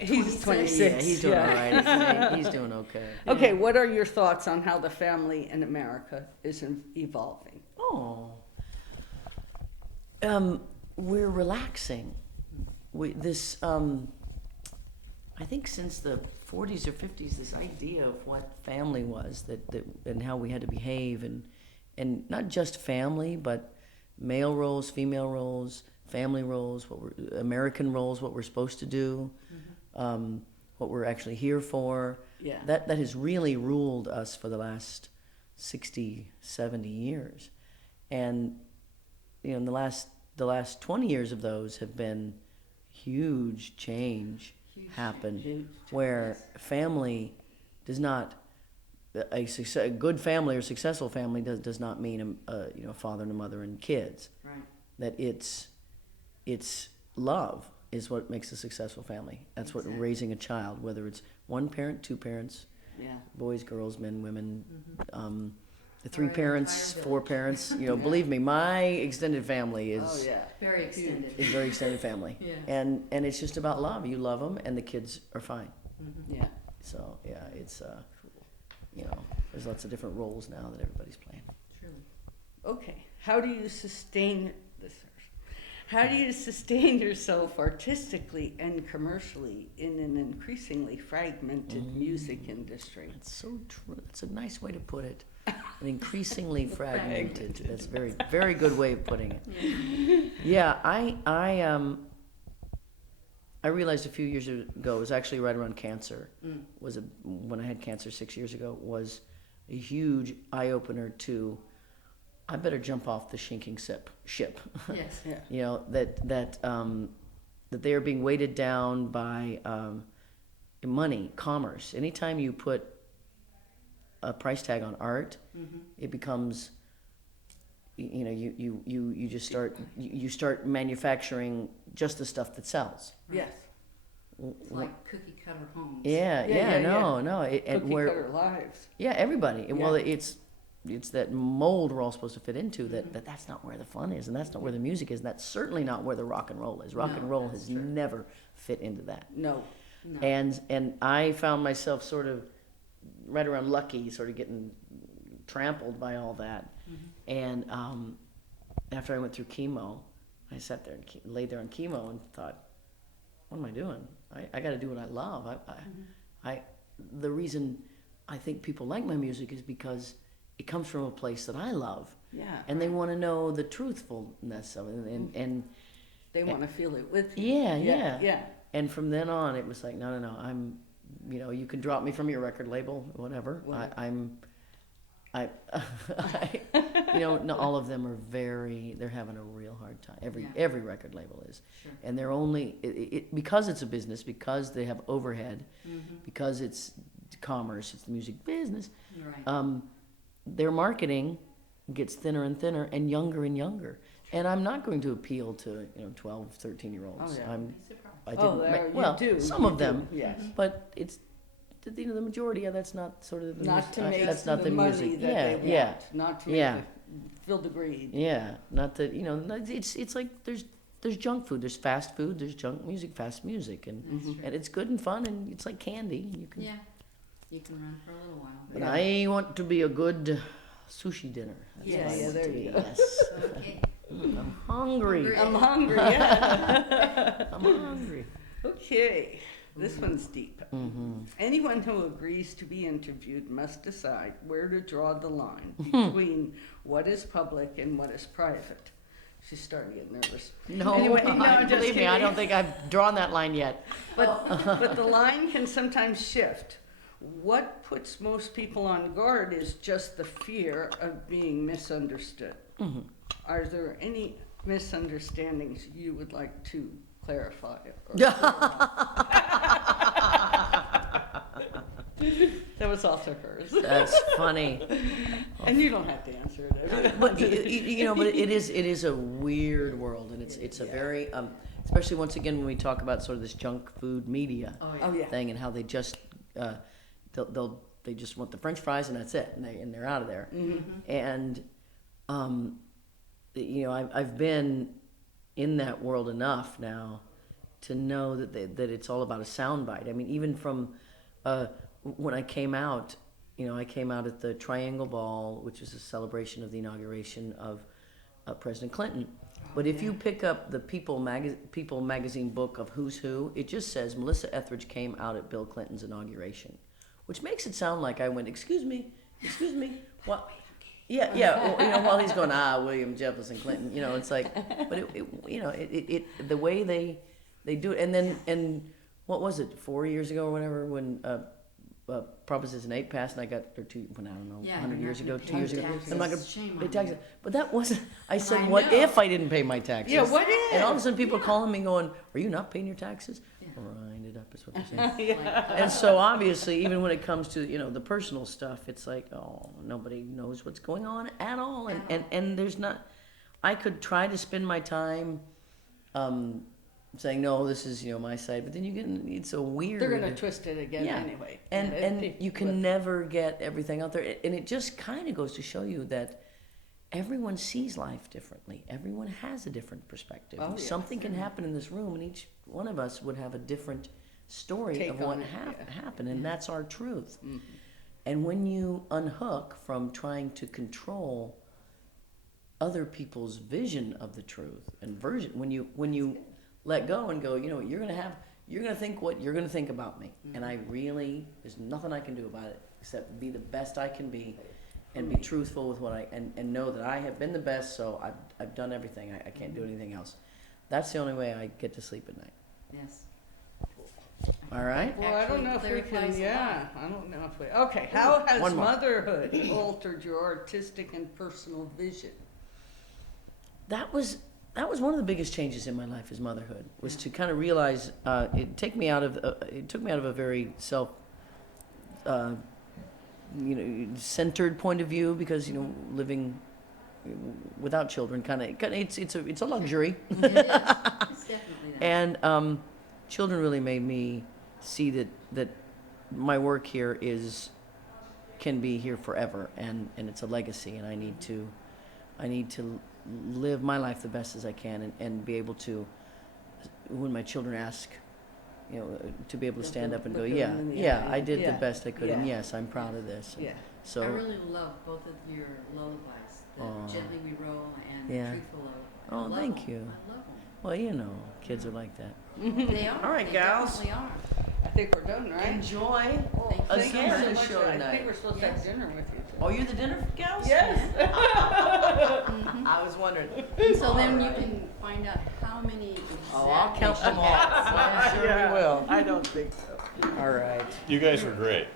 He's 26. Yeah, he's doing all right. He's doing okay. Okay, what are your thoughts on how the family in America is evolving? Oh, we're relaxing. I think since the 40s or 50s, this idea of what family was and how we had to behave, and not just family, but male roles, female roles, family roles, American roles, what we're supposed to do, what we're actually here for. Yeah. That has really ruled us for the last 60, 70 years. And in the last 20 years of those have been huge change happen, where family does not, a good family or successful family does not mean a father and a mother and kids. Right. That it's love is what makes a successful family. That's what raising a child, whether it's one parent, two parents, boys, girls, men, women, the three parents, four parents. Believe me, my extended family is very extended. Is very extended family. Yeah. And it's just about love. You love them, and the kids are fine. Yeah. So it's there's lots of different roles now that everybody's playing. Truly. Okay, how do you sustain yourself artistically and commercially in an increasingly fragmented music industry? That's so true. That's a nice way to put it. An increasingly fragmented. That's a very, very good way of putting it. Yeah, I realized a few years ago, it was actually right around cancer, when I had cancer 6 years ago, was a huge eye-opener to, I better jump off the sinking ship. Yes. Yeah. That they are being weighted down by money, commerce. Anytime you put a price tag on art, it becomes, you just start manufacturing just the stuff that sells. Yes. It's like cookie cutter homes. Yeah. Cookie cutter lives. Yeah, everybody. Yeah. Well, it's that mold we're all supposed to fit into. That's not where the fun is, and that's not where the music is, and that's certainly not where the rock and roll is. Rock and roll has never fit into that. No. And I found myself sort of right around lucky, sort of getting trampled by all that. And after I went through chemo, I sat there and laid there on chemo and thought, what am I doing? I got to do what I love. The reason I think people like my music is because it comes from a place that I love. Yeah. And they want to know the truthfulness of it, and They want to feel it with you. Yeah. And from then on, it was like, no, I'm, you can drop me from your record label, whatever. No, all of them are they're having a real hard time. Every record label is. Sure. And they're only, because it's a business, because they have overhead, because it's commerce, it's the music business, Right. their marketing gets thinner and thinner and younger. And I'm not going to appeal to 12, 13-year-olds. Oh, yeah. I didn't. You do. Some You of them. do. Yes. But it's the majority. That's not sort of the Not to make that's not the money music. that they want. Not to make fill the greed. Yeah, not that it's like there's junk food, there's fast food, there's junk music, fast music, and it's good and fun, and it's like candy. You can. Yeah. You can run for a little while. But I want to be a good sushi dinner. That's Yeah, what I want there to you be. go. Yes. Okay. I'm hungry. I'm hungry. Yeah. I'm hungry. Okay. This one's deep. Anyone who agrees to be interviewed must decide where to draw the line between what is public and what is private. She's starting to get nervous. No, Anyway, no, just believe me, I kidding. don't think I've drawn that line yet. But the line can sometimes shift. What puts most people on guard is just the fear of being misunderstood. Are there any misunderstandings you would like to clarify? That was also hers. That's funny. And you don't have to answer it. But but it is a weird world, and it's a very especially once again when we talk about sort of this junk food media Oh, yeah. thing, and how they just they just want the French fries and that's it, and they're out of there. And I've been in that world enough now to know that it's all about a soundbite. I mean, even from when I came out, I came out at the Triangle Ball, which was a celebration of the inauguration of President Clinton. But if you pick up the People magazine book of Who's Who, it just says Melissa Etheridge came out at Bill Clinton's inauguration, which makes it sound like I went, excuse me, what? Yeah, well, while he's going, William Jefferson Clinton, it's like, but it the way they do it, and what was it, 4 years ago or whatever, when Proposition 8 passed, and I got, or two, well, I don't know, Yeah, 100 you're years not ago, gonna 2 pay years ago, taxes. I'm not going Shame to on pay you. taxes. But that wasn't, I said, I what know. if I didn't pay my taxes? Yeah, what if? And all of a sudden people Yeah. calling me going, are you not paying your taxes? Yeah. Grind it up is what they're saying. Like, And so obviously, even when it comes to, the personal stuff, it's like, nobody knows what's going on at all. And there's not, I could try to spend my time saying, no, this is, my side, but then it's so weird. They're gonna twist it again Yeah. anyway. And you can never get everything out there. And it just kind of goes to show you that everyone sees life differently. Everyone has a different perspective. Oh, yes. Something can happen in this room, and each one of us would have a different story Take of what on it, yeah. happened, and that's our truth. Mhm. And when you unhook from trying to control other people's vision of the truth and version, when you let go and go, you're gonna think what you're gonna think about me, and there's nothing I can do about it except be the best I can be, and be truthful with what and know that I have been the best, so I've done everything. I can't do anything else. That's the only way I get to sleep at night. yes. All right. Well, I don't know if we Actually can, clarifies a lot. I don't know if we, okay, how has one more. motherhood altered your artistic and personal vision? That was one of the biggest changes in my life, is motherhood, was to kind of realize it took me out of a very self centered point of view, because living without children it's a luxury. It is. It's definitely that. And children really made me see that my work here can be here forever, and it's a legacy, and I need to live my life the best as I can, and be able to, when my children ask, to be able to stand up and go, Look yeah, them in the yeah, eye. I did the Yeah. best I could, and Yeah. yes, I'm proud of this. Yeah. So I really love both of your lullabies, the Aw. Gently We Roll and Yeah. Truthful Love. I Oh, love thank 'em. you. I love well, kids are like that. them. They are. All right, they gals. definitely are. I think we're done, right? Enjoy. Well, Thank you thank again you so the much. show I tonight. think we're supposed to have Yes. dinner with you. Oh, you're the dinner gals? Yes. Mhm. I was wondering. And so then you can find out how many exactly I'll count them she all. has. I'm sure we will. I don't think so. All right. You guys were great.